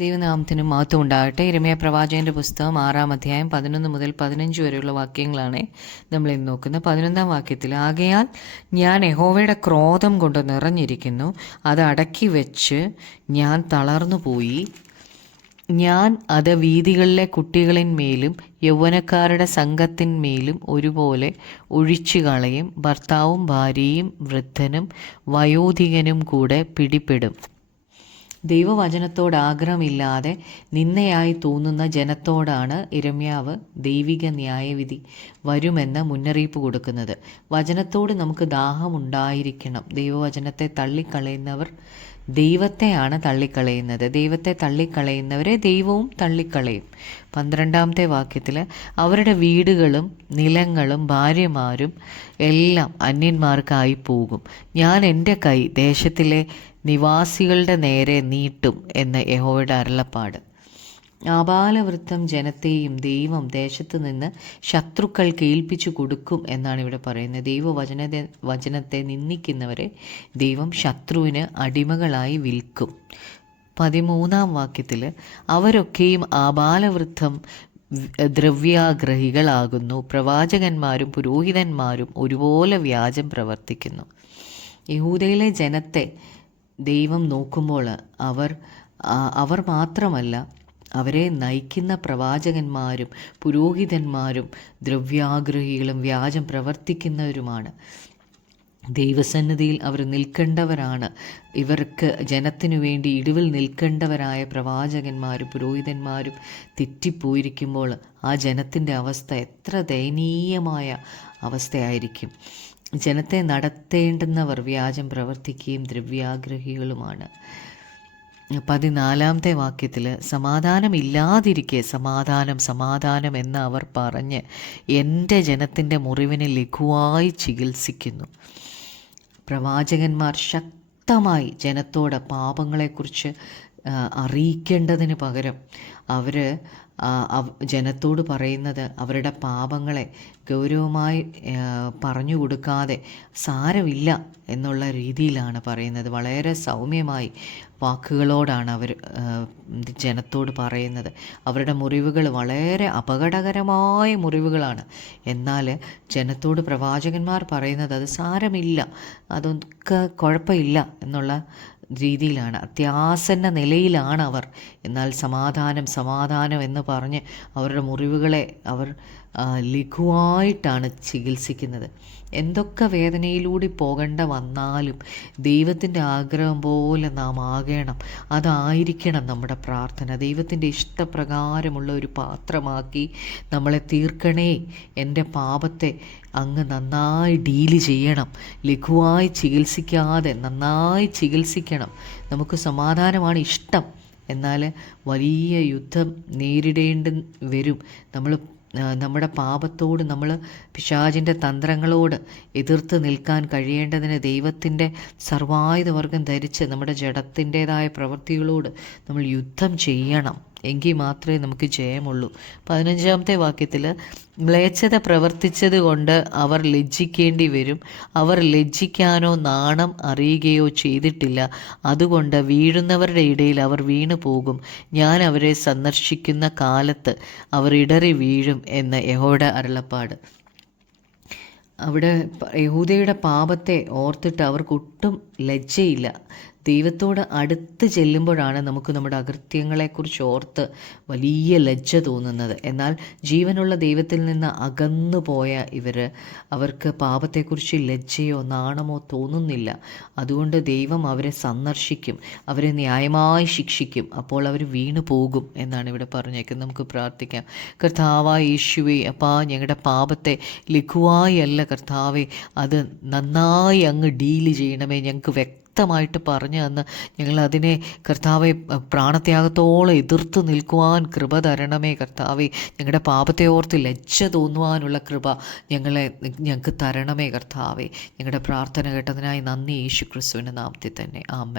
ദൈവനാമത്തിന് മഹത്വം ഉണ്ടാകട്ടെ. യിരെമ്യാ പ്രവാചകൻ്റെ പുസ്തകം 6-ാം അധ്യായം 11 മുതൽ 15 വരെയുള്ള വാക്യങ്ങളാണ് നമ്മൾ ഇന്ന് നോക്കുന്നത്. 11-ാം വാക്യത്തിൽ, ആകയാൽ ഞാൻ യഹോവയുടെ ക്രോധം കൊണ്ട് നിറഞ്ഞിരിക്കുന്നു, അത് അടക്കി വെച്ച് ഞാൻ തളർന്നുപോയി. ഞാൻ അത് വീഥികളിലെ കുട്ടികളിന്മേലും യൗവനക്കാരുടെ സംഘത്തിന്മേലും ഒരുപോലെ ഒഴിച്ചു കളയും. ഭർത്താവും ഭാര്യയും വൃദ്ധനും വയോധികനും കൂടെ പിടിപെടും. ദൈവവചനത്തോട് ആഗ്രഹമില്ലാതെ നിന്നയായി തോന്നുന്ന ജനത്തോടാണ് യിരെമ്യാവ് ദൈവിക ന്യായവിധി വരുമെന്ന് മുന്നറിയിപ്പ് കൊടുക്കുന്നത്. വചനത്തോട് നമുക്ക് ദാഹമുണ്ടായിരിക്കണം. ദൈവവചനത്തെ തള്ളിക്കളയുന്നവർ ദൈവത്തെയാണ് തള്ളിക്കളയുന്നത്. ദൈവത്തെ തള്ളിക്കളയുന്നവരെ ദൈവവും തള്ളിക്കളയും. 12-ാമത്തെ വാക്യത്തിൽ, അവരുടെ വീടുകളും നിലങ്ങളും ഭാര്യമാരും എല്ലാം അന്യന്മാർക്കായി പോകും. ഞാൻ എൻ്റെ കൈ ദേശത്തിലെ നിവാസികളുടെ നേരെ നീട്ടും എന്ന് യഹോവയുടെ അരുളപ്പാട്. ആബാലവൃദ്ധം ജനത്തെയും ദൈവം ദേശത്ത് നിന്ന് ശത്രുക്കൾക്ക് ഏൽപ്പിച്ചു കൊടുക്കും എന്നാണ് ഇവിടെ പറയുന്നത്. വചനത്തെ നിന്ദിക്കുന്നവരെ ദൈവം ശത്രുവിന് അടിമകളായി വിൽക്കും. 13-ാം വാക്യത്തിൽ, അവരൊക്കെയും ആബാലവൃദ്ധം ദ്രവ്യാഗ്രഹികളാകുന്നു, പ്രവാചകന്മാരും പുരോഹിതന്മാരും ഒരുപോലെ വ്യാജം പ്രവർത്തിക്കുന്നു. യഹൂദയിലെ ജനത്തെ ദൈവം നോക്കുമ്പോൾ അവർ മാത്രമല്ല, അവരെ നയിക്കുന്ന പ്രവാചകന്മാരും പുരോഹിതന്മാരും ദ്രവ്യാഗ്രഹികളും വ്യാജം പ്രവർത്തിക്കുന്നവരുമാണ്. ദൈവസന്നിധിയിൽ അവർ നിൽക്കേണ്ടവരാണ്. ഇവർക്ക് ജനത്തിനു വേണ്ടി ഇടിവിൽ നിൽക്കേണ്ടവരായ പ്രവാചകന്മാരും പുരോഹിതന്മാരും തെറ്റിപ്പോയിരിക്കുമ്പോൾ ആ ജനത്തിൻ്റെ അവസ്ഥ എത്ര ദയനീയമായ അവസ്ഥയായിരിക്കും. ജനത്തെ നടത്തേണ്ടുന്നവർ വ്യാജം പ്രവർത്തിക്കുകയും ദ്രവ്യാഗ്രഹികളുമാണ്. 14-ാമത്തെ വാക്യത്തിൽ, സമാധാനമില്ലാതിരിക്കെ സമാധാനം സമാധാനം എന്ന് അവർ പറഞ്ഞ് എൻ്റെ ജനത്തിൻ്റെ മുറിവിനെ ലഘുവായി ചികിത്സിക്കുന്നു. പ്രവാചകന്മാർ ശക്തമായി ജനത്തോട് പാപങ്ങളെക്കുറിച്ച് അറിയിക്കേണ്ടതിന് പകരം അവർ ജനത്തോട് പറയുന്നത് അവരുടെ പാപങ്ങളെ ഗൗരവമായി പറഞ്ഞു കൊടുക്കാതെ സാരമില്ല എന്നുള്ള രീതിയിലാണ് പറയുന്നത്. വളരെ സൗമ്യമായി വാക്കുകളോടാണ് അവർ ജനത്തോട് പറയുന്നത്. അവരുടെ മുറിവുകൾ വളരെ അപകടകരമായ മുറിവുകളാണ്. എന്നാൽ ജനത്തോട് പ്രവാചകന്മാർ പറയുന്നത് അത് സാരമില്ല, അതൊക്കെ കുഴപ്പമില്ല എന്നുള്ള രീതിയിലാണ്. അത്യാസന്ന നിലയിലാണ് അവർ. എന്നാൽ സമാധാനം സമാധാനം എന്ന് പറഞ്ഞ് അവരുടെ മുറിവുകളെ അവർ ലഘുവായിട്ടാണ് ചികിത്സിക്കുന്നത്. എന്തൊക്കെ വേദനയിലൂടെ പോകേണ്ട വന്നാലും ദൈവത്തിൻ്റെ ആഗ്രഹം പോലെ നാം ആകണം. അതായിരിക്കണം നമ്മുടെ പ്രാർത്ഥന. ദൈവത്തിൻ്റെ ഇഷ്ടപ്രകാരമുള്ള ഒരു പാത്രമാക്കി നമ്മളെ തീർക്കണേ. എൻ്റെ പാപത്തെ അങ്ങ് നന്നായി ഡീല് ചെയ്യണം. ലഘുവായി ചികിത്സിക്കാതെ നന്നായി ചികിത്സിക്കണം. നമുക്ക് സമാധാനമാണ് ഇഷ്ടം, എന്നാൽ വലിയ യുദ്ധം നേരിടേണ്ടി വരും. നമ്മുടെ പാപത്തോട് നമ്മൾ പിശാചിൻ്റെ തന്ത്രങ്ങളോട് എതിർത്ത് നിൽക്കാൻ കഴിയേണ്ടതിന് ദൈവത്തിൻ്റെ സർവായുധവർഗം ധരിച്ച് നമ്മുടെ ജഡത്തിൻ്റേതായ പ്രവൃത്തികളോട് നമ്മൾ യുദ്ധം ചെയ്യണം. എങ്കിൽ മാത്രമേ നമുക്ക് ജയമുള്ളൂ. 15-ാമത്തെ വാക്യത്തിൽ, മ്ലേച്ഛത പ്രവർത്തിച്ചത് കൊണ്ട് അവർ ലജ്ജിക്കേണ്ടി വരും. അവർ ലജ്ജിക്കാനോ നാണം അറിയുകയോ ചെയ്തിട്ടില്ല. അതുകൊണ്ട് വീഴുന്നവരുടെ ഇടയിൽ അവർ വീണു പോകും. ഞാൻ അവരെ സന്ദർശിക്കുന്ന കാലത്ത് അവർ ഇടറി വീഴും എന്ന് യഹോവയുടെ അരുളപ്പാട്. അവിടെ യഹൂദയുടെ പാപത്തെ ഓർത്തിട്ട് അവർക്കൊട്ടും ലജ്ജയില്ല. ദൈവത്തോട് അടുത്ത് ചെല്ലുമ്പോഴാണ് നമുക്ക് നമ്മുടെ അകൃത്യങ്ങളെക്കുറിച്ച് ഓർത്ത് വലിയ ലജ്ജ തോന്നുന്നത്. എന്നാൽ ജീവനുള്ള ദൈവത്തിൽ നിന്ന് അകന്നു പോയ അവർക്ക് പാപത്തെക്കുറിച്ച് ലജ്ജയോ നാണമോ തോന്നുന്നില്ല. അതുകൊണ്ട് ദൈവം അവരെ സന്ദർശിക്കും, അവരെ ന്യായമായി ശിക്ഷിക്കും. അപ്പോൾ അവർ വീണു പോകും എന്നാണ് ഇവിടെ പറഞ്ഞേക്കുന്നത്. നമുക്ക് പ്രാർത്ഥിക്കാം. കർത്താവായ യേശുവേ, അപ്പാ, ഞങ്ങളുടെ പാപത്തെ ലഘുവായി അല്ല കർത്താവേ, അത് നന്നായി അങ്ങ് ഡീല് ചെയ്യണമേ. ഞങ്ങൾക്ക് വ്യക്തമായിട്ട് പറഞ്ഞു തന്ന് ഞങ്ങളതിനെ കർത്താവെ പ്രാണത്യാഗത്തോളം എതിർത്ത് നിൽക്കുവാൻ കൃപ തരണമേ കർത്താവെ. ഞങ്ങളുടെ പാപത്തെ ഓർത്ത് ലജ്ജ തോന്നുവാനുള്ള കൃപ ഞങ്ങൾക്ക് തരണമേ കർത്താവെ. ഞങ്ങളുടെ പ്രാർത്ഥന കേട്ടതിനായി നന്ദി. യേശു ക്രിസ്തുവിൻ്റെ നാമത്തിൽ തന്നെ. ആമേൻ.